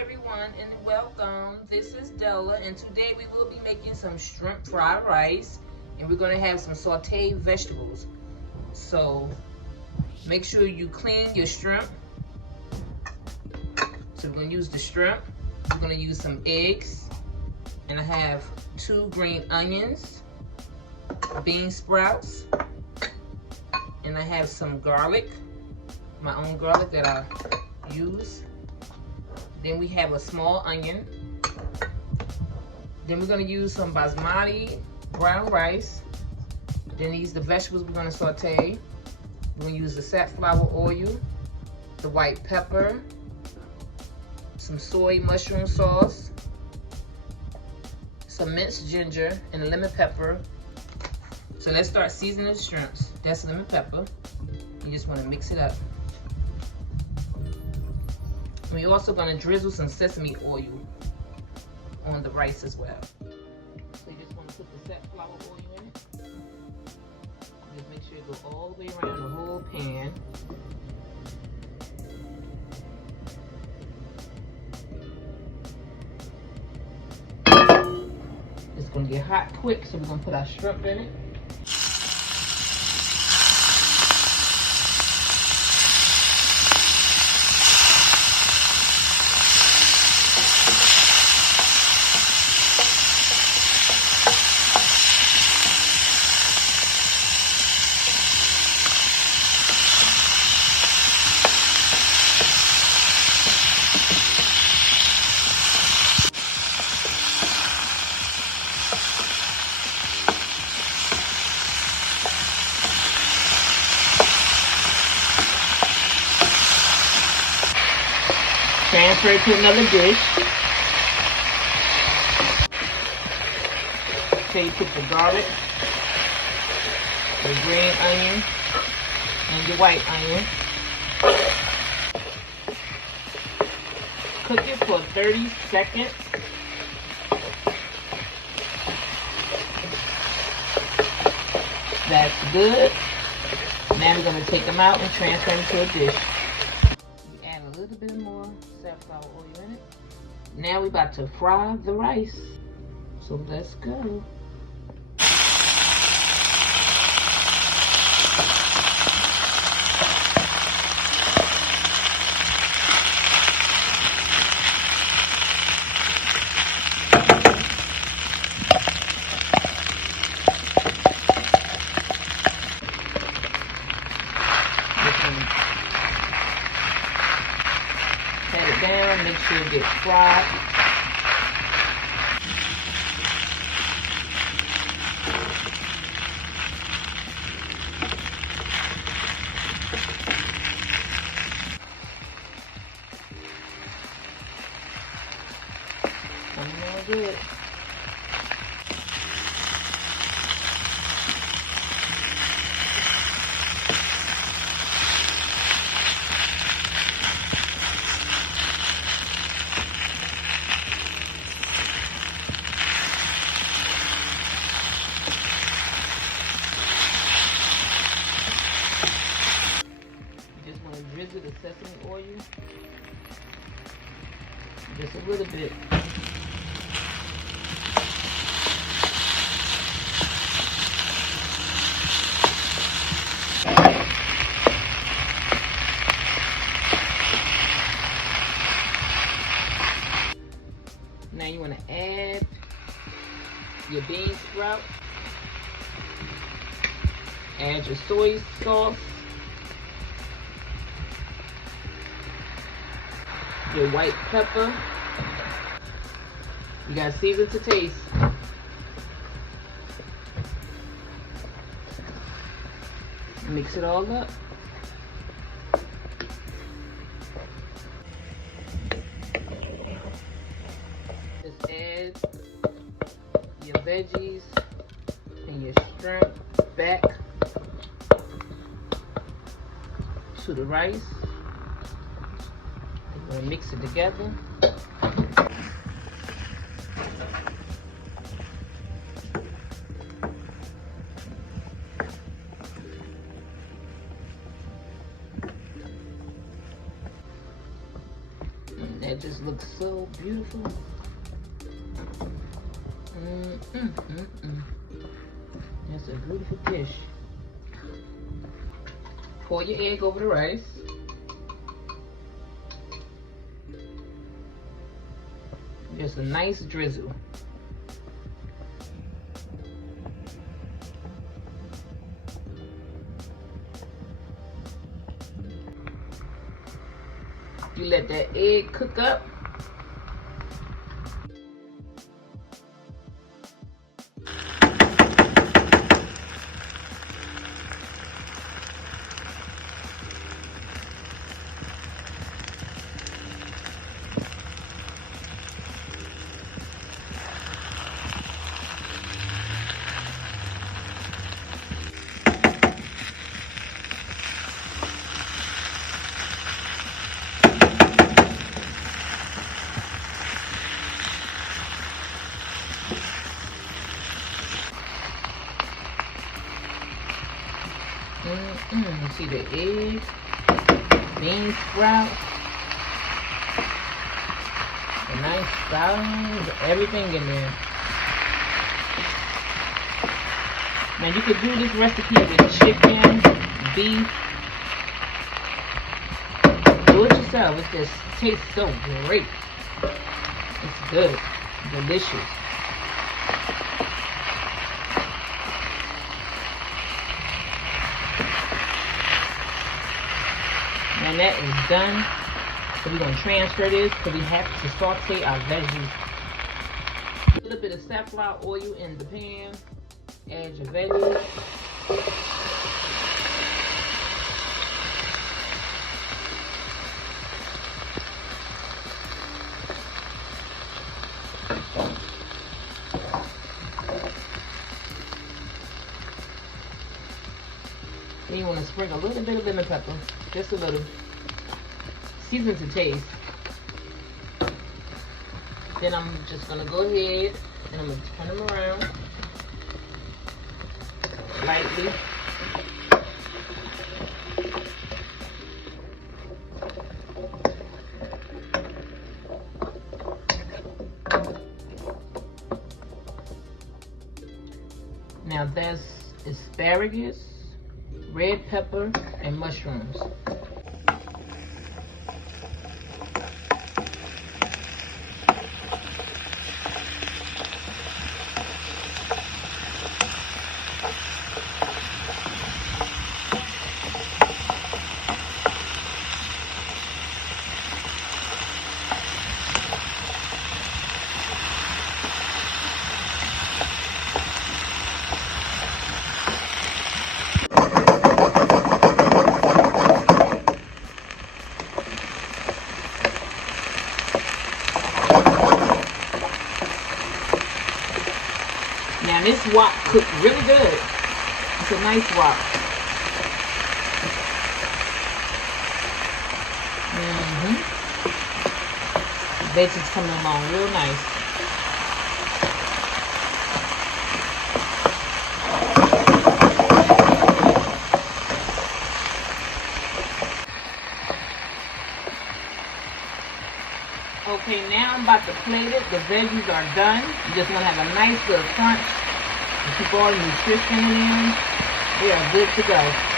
everyone, and welcome. This is Della, and today we will be making some shrimp fried rice, and we're going to have some sauteed vegetables. So make sure you clean your shrimp. So we're going to use the shrimp. We're going to use some eggs, and I have 2 green onions, bean sprouts, and I have some garlic, my own garlic that I use. Then we have a small onion. Then we're gonna use some basmati brown rice. Then these the vegetables we're gonna saute. We're gonna use the safflower oil, the white pepper, some soy mushroom sauce, some minced ginger, and a lemon pepper. So let's start seasoning the shrimps. That's lemon pepper. You just wanna mix it up. We're also going to drizzle some sesame oil on the rice as well. So you just want to put the safflower oil in it. Just make sure it goes all the way around the whole pan. It's going to get hot quick, so we're going to put our shrimp in it. Transfer it to another dish. Okay, you put the garlic, the green onion, and the white onion. Cook it for 30 seconds. That's good. Now we're going to take them out and transfer them to a dish. We add a little bit more safflower oil in it. Now we're about to fry the rice. So let's go. Pat it down, make sure it gets fried. Coming out good. Drizzle the sesame oil, just a little bit. Now you want to add your bean sprout, add your soy sauce, your white pepper. You got season to taste. Mix it all up. Just add your veggies and your shrimp back to the rice. We're gonna mix it together. That just looks so beautiful. That's a beautiful dish. Pour your egg over the rice. Just a nice drizzle. You let that egg cook up. You see the eggs, bean sprouts, the nice sprouts, everything in there. Now you could do this recipe with chicken, beef. Do it yourself. It just tastes so great. It's good, delicious. And that is done. So we're going to transfer this because we have to saute our veggies. A little bit of safflower oil in the pan. Add your veggies. Then you want to sprinkle a little bit of lemon pepper, just a little. Season to taste. Then I'm just going to go ahead and I'm going to turn them around lightly. Now that's asparagus, red pepper, and mushrooms. Now this wok cooked really good. It's a nice wok. Veggies coming along real nice. Okay, now I'm about to plate it. The veggies are done. You just want to have a nice little crunch and keep all the nutrition in them. They are good to go.